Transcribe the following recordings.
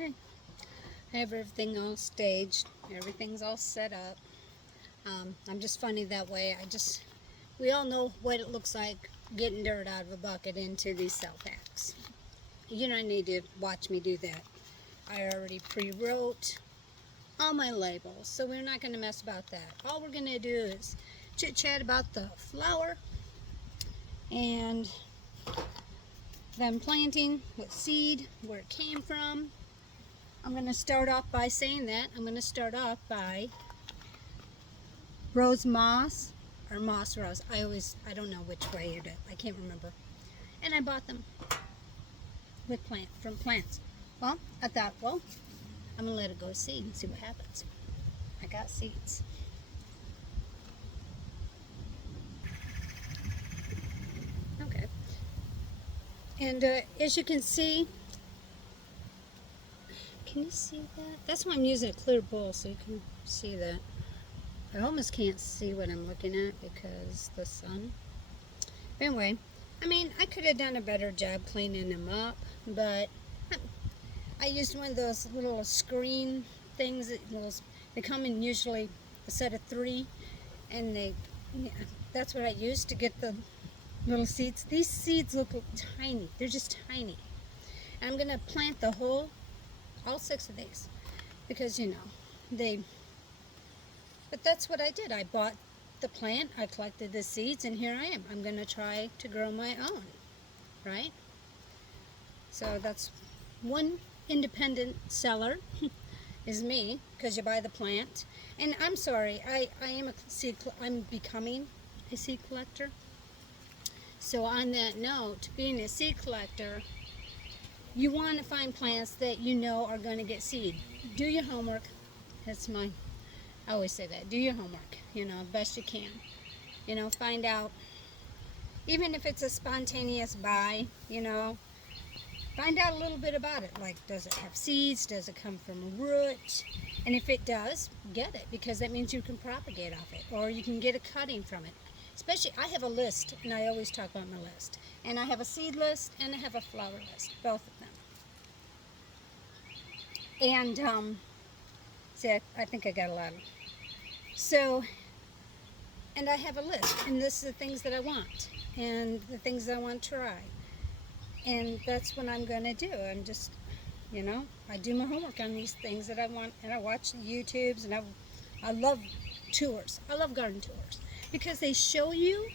Okay. I have everything all staged. Everything's all set up. I'm just funny that way. We all know what it looks like getting dirt out of a bucket into these cell packs. You don't need to watch me do that. I already pre-wrote all my labels, so we're not going to mess about that. All we're going to do is chit-chat about the flower and them planting, what seed, where it came from. I'm going to start off by saying that. I'm going to start off by rose moss or moss rose. I don't know which way it is. I can't remember. And I bought them from plants. Well, I thought, well, I'm going to let it go seed and see what happens. I got seeds. Okay. And as you can see that? That's why I'm using a clear bowl so you can see that. I almost can't see what I'm looking at because the sun. But anyway, I mean, I could have done a better job cleaning them up, but I used one of those little screen things they come in usually a set of 3, and that's what I used to get the little seeds. These seeds look tiny. They're just tiny. And I'm going to plant all 6 of these because, but that's what I did. I bought the plant, I collected the seeds, and here I am. I'm going to try to grow my own, right? So that's one independent seller is me, because you buy the plant. And I'm sorry, I'm becoming a seed collector. So on that note, being a seed collector, you want to find plants that you know are going to get seed. Do your homework. I always say that. Do your homework, best you can. Find out, even if it's a spontaneous buy, find out a little bit about it. Like, does it have seeds? Does it come from a root? And if it does, get it, because that means you can propagate off it, or you can get a cutting from it. Especially, I have a list, and I always talk about my list. And I have a seed list, and I have a flower list, both of them. And, see, I think I got a lot of them. So, and I have a list, and this is the things that I want, and the things that I want to try. And that's what I'm going to do. I'm just, I do my homework on these things that I want, and I watch the YouTubes, and I love tours. I love garden tours, because they show you,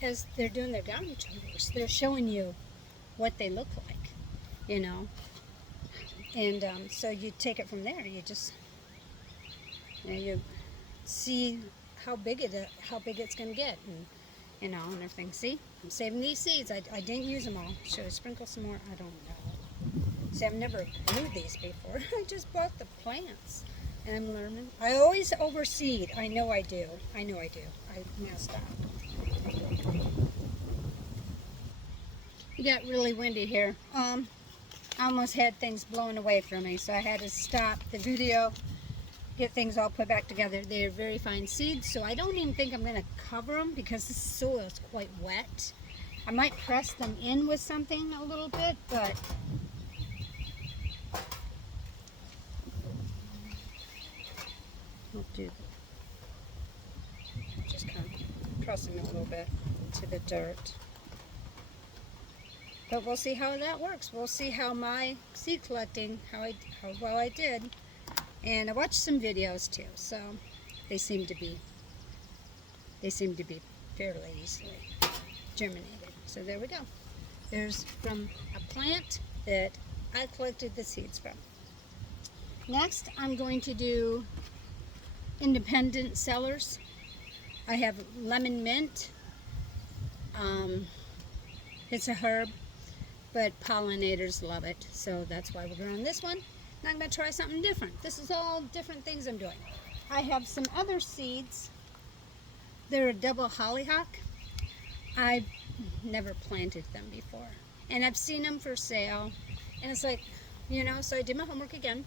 as they're doing their garden tours, they're showing you what they look like, And so you take it from there. You just, you see how big it's going to get, and and everything. See, I'm saving these seeds. I didn't use them all. Should I sprinkle some more? I don't know. See, I've never grew these before. I just bought the plants, and I'm learning. I always overseed. I know I do. I messed up. It got really windy here. I almost had things blowing away from me, so I had to stop the video, get things all put back together. They're very fine seeds, so I don't even think I'm going to cover them because the soil is quite wet. I might press them in with something a little bit, but I'll do that. Just kind of press them a little bit to the dirt. But we'll see how that works. We'll see how my seed collecting, how well I did. And I watched some videos too, so they seem to be fairly easily germinated. So there we go. There's from a plant that I collected the seeds from. Next, I'm going to do independent sellers. I have lemon mint. It's a herb, but pollinators love it, so that's why we're growing this one. And I'm going to try something different. This is all different things I'm doing. I have some other seeds. They're a double hollyhock. I've never planted them before, and I've seen them for sale, and it's like, so I did my homework again,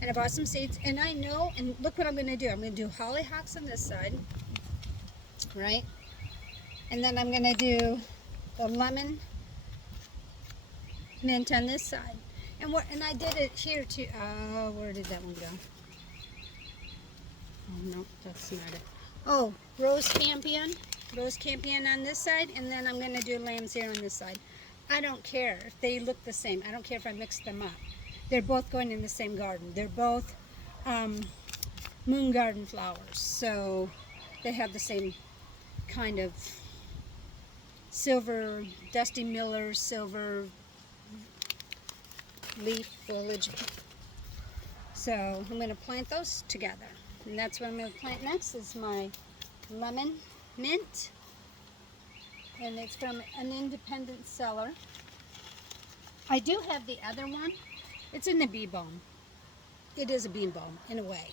and I bought some seeds, and I know, and look what I'm going to do. I'm going to do hollyhocks on this side, right? And then I'm going to do the lemon mint on this side. And I did it here too. Where did that one go? Oh no, that's not it. Oh, rose campion on this side, and then I'm going to do lambs here on this side. I don't care if they look the same. I don't care if I mix them up. They're both going in the same garden. They're both moon garden flowers, so they have the same kind of silver, Dusty Miller silver leaf foliage. So I'm going to plant those together, and that's what I'm going to plant next. Is my lemon mint, and it's from an independent seller. I do have the other one. It's in the bee balm. It is a bee balm in a way,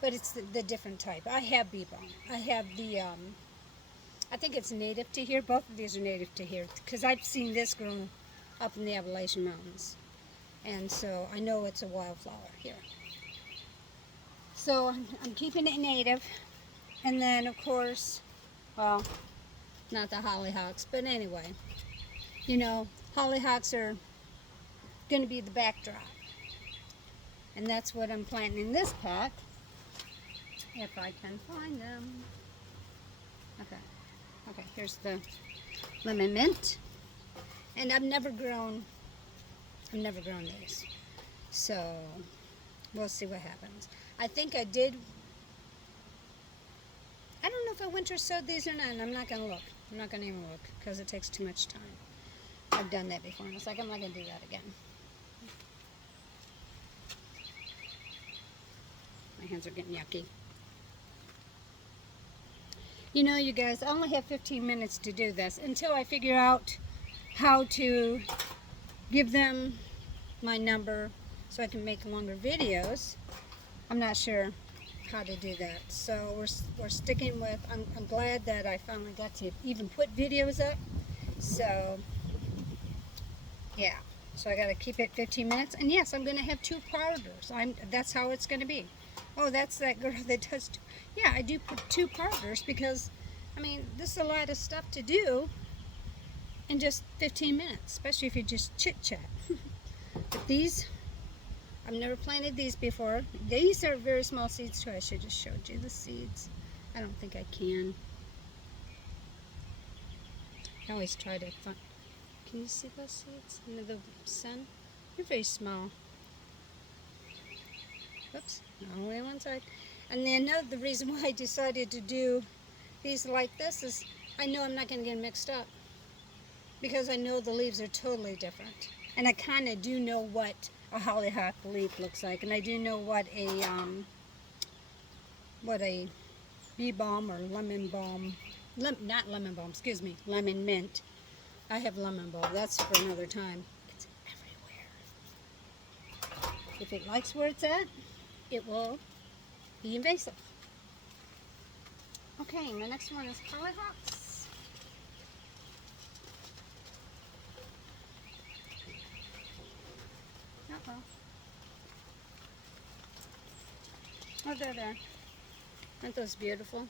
but it's the different type. I have bee balm. I have the I think it's native to here. Both of these are native to here because I've seen this grown up in the Appalachian Mountains, and so I know it's a wildflower here. So I'm keeping it native, and then of course, well, not the hollyhocks, but anyway, you know, hollyhocks are going to be the backdrop, and that's what I'm planting in this pack, if I can find them. Okay, here's the lemon mint, and I've never grown these, so we'll see what happens. I think I did. I don't know if I winter sowed these or not, and I'm not going to look. I'm not going to even look because it takes too much time. I've done that before, and it's like I'm not going to do that again. My hands are getting yucky. You know, you guys, I only have 15 minutes to do this until I figure out how to give them my number so I can make longer videos. I'm not sure how to do that, so we're sticking with. I'm glad that I finally got to even put videos up. So yeah, so I got to keep it 15 minutes, and yes, I'm going to have 2 parters. That's how it's going to be. Oh, that's that girl that does. Yeah, I do put 2 parters because, I mean, this is a lot of stuff to do in just 15 minutes, especially if you just chit chat. But these, I've never planted these before. These are very small seeds too. I should have showed you the seeds. I don't think I can. I always try to find. Can you see those seeds under the sun? They're very small. Oops, only on one side. And then the reason why I decided to do these like this is I know I'm not going to get mixed up because I know the leaves are totally different. And I kind of do know what a hollyhock leaf looks like, and I do know what a bee balm or lemon balm, not lemon balm, excuse me, lemon mint. I have lemon balm. That's for another time. It's everywhere. If it likes where it's at, it will be invasive. Okay, my next one is hollyhocks. Uh-oh. Oh, they're there. Aren't those beautiful?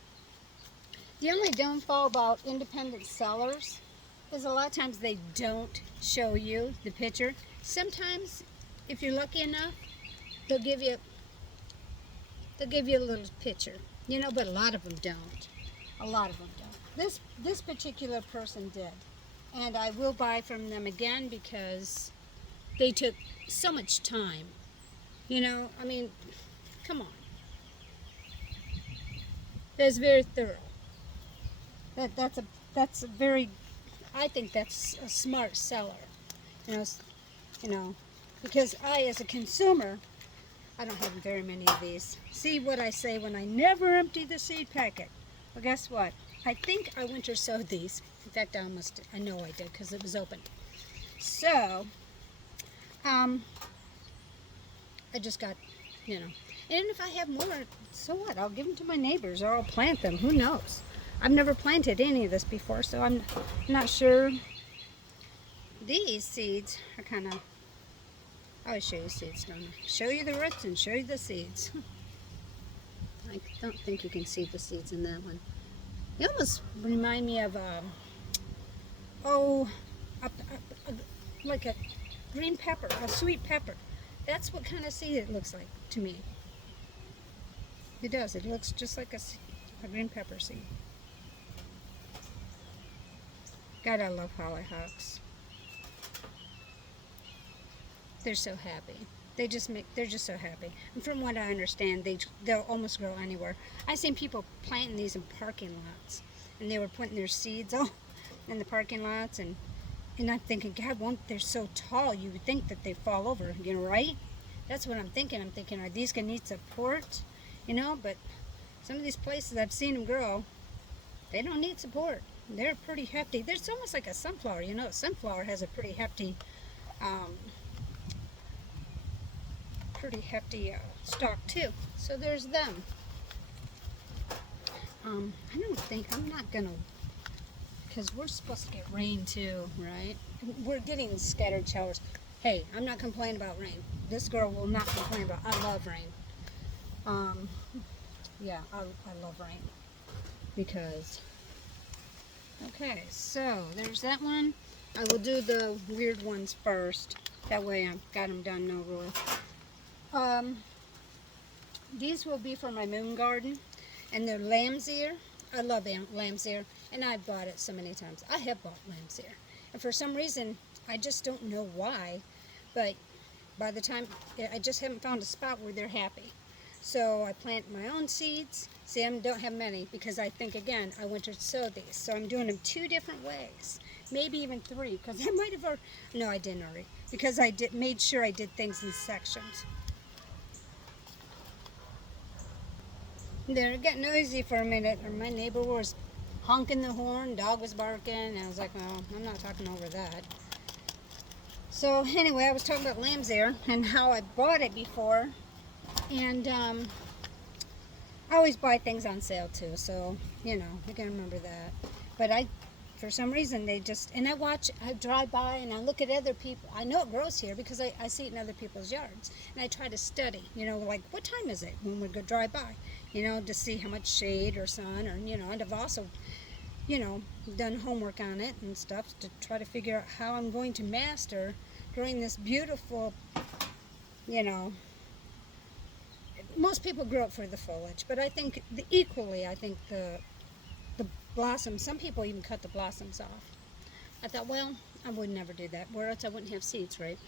The only downfall about independent sellers is a lot of times they don't show you the picture. Sometimes, if you're lucky enough, they'll give you a little picture, you know, but a lot of them don't. A lot of them don't. This particular person did, and I will buy from them again because they took so much time. You know, I mean, come on. That's very thorough. That's a very, I think that's a smart seller. You know, because I, as a consumer, I don't have very many of these. See what I say when I never empty the seed packet. Well, guess what? I think I winter sowed these. In fact, I know I did because it was open. So, I just got, you know. And if I have more, so what? I'll give them to my neighbors or I'll plant them. Who knows? I've never planted any of this before, so I'm not sure. These seeds are kind of, I always show you seeds, don't I? Show you the roots and show you the seeds. I don't think you can see the seeds in that one. They almost remind me of, like a green pepper, a sweet pepper. That's what kind of seed it looks like to me. It does. It looks just like a green pepper seed. God, I love hollyhocks. They're so happy. They're just so happy. And from what I understand, they'll almost grow anywhere. I've seen people planting these in parking lots, and they were putting their seeds all in the parking lots, and I'm thinking, God, they're so tall, you would think that they fall over, right? That's what I'm thinking. I'm thinking, are these going to need support? But some of these places I've seen them grow, they don't need support. They're pretty hefty. It's almost like a sunflower. A sunflower has a pretty hefty stalk too. So there's them. I'm not gonna, because we're supposed to get rain too, right? We're getting scattered showers. Hey, I'm not complaining about rain. This girl will not complain about. I love rain. Yeah, I love rain because. Okay, so there's that one. I will do the weird ones first. That way I've got them done no rule. These will be for my moon garden, and they're lamb's ear. I love lamb's ear, and I've bought it so many times. I have bought lamb's ear, and for some reason, I just don't know why, but by the time, I just haven't found a spot where they're happy. So I plant my own seeds. See, I don't have many because I think, again, I winter sow these. So I'm doing them 2 different ways, maybe even 3, because I might have already, no, I didn't already, because I made sure I did things in sections. There, it got noisy for a minute. My neighbor was honking the horn, dog was barking, and I was like, well, I'm not talking over that. So anyway, I was talking about lamb's ear and how I bought it before, and I always buy things on sale too, so you can remember that. But for some reason, and I drive by and I look at other people. I know it grows here because I see it in other people's yards, and I try to study, like what time is it when we go drive by, to see how much shade or sun, or and I've also done homework on it and stuff to try to figure out how I'm going to master growing this beautiful, most people grow it for the foliage, but I think the blossoms, some people even cut the blossoms off. I thought, well, I would never do that, or else I wouldn't have seeds, right?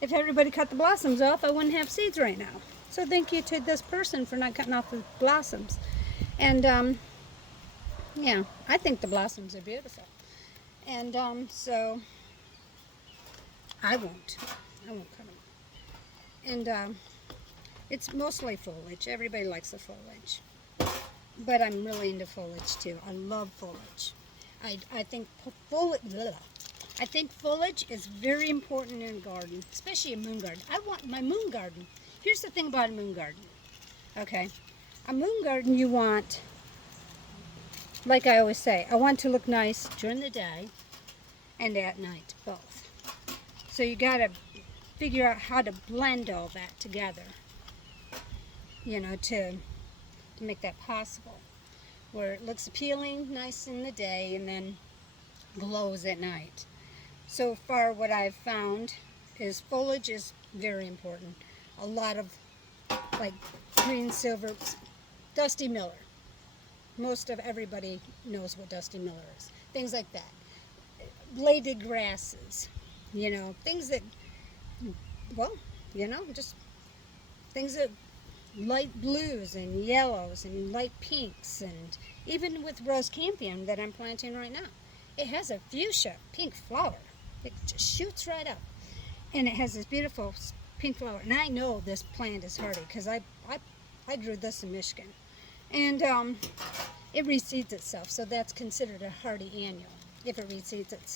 If everybody cut the blossoms off, I wouldn't have seeds right now. So thank you to this person for not cutting off the blossoms. And yeah, I think the blossoms are beautiful. And so I won't cut them. And it's mostly foliage. Everybody likes the foliage. But I'm really into foliage too. I love foliage. I think foliage is very important in a garden, especially a moon garden. I want my moon garden. Here's the thing about a moon garden. Okay, a moon garden you want, like I always say, I want to look nice during the day and at night, both. So you got to figure out how to blend all that together, to make that possible, where it looks appealing, nice in the day, and then glows at night. So far, what I've found is foliage is very important. A lot of, like, green, silver, Dusty Miller. Most of everybody knows what Dusty Miller is. Things like that. Bladed grasses, things that, well, just things that light blues and yellows and light pinks, and even with rose campion that I'm planting right now. It has a fuchsia pink flower. It just shoots right up. And it has this beautiful pink flower. And I know this plant is hardy because I grew this in Michigan. And it reseeds itself, so that's considered a hardy annual if it reseeds itself.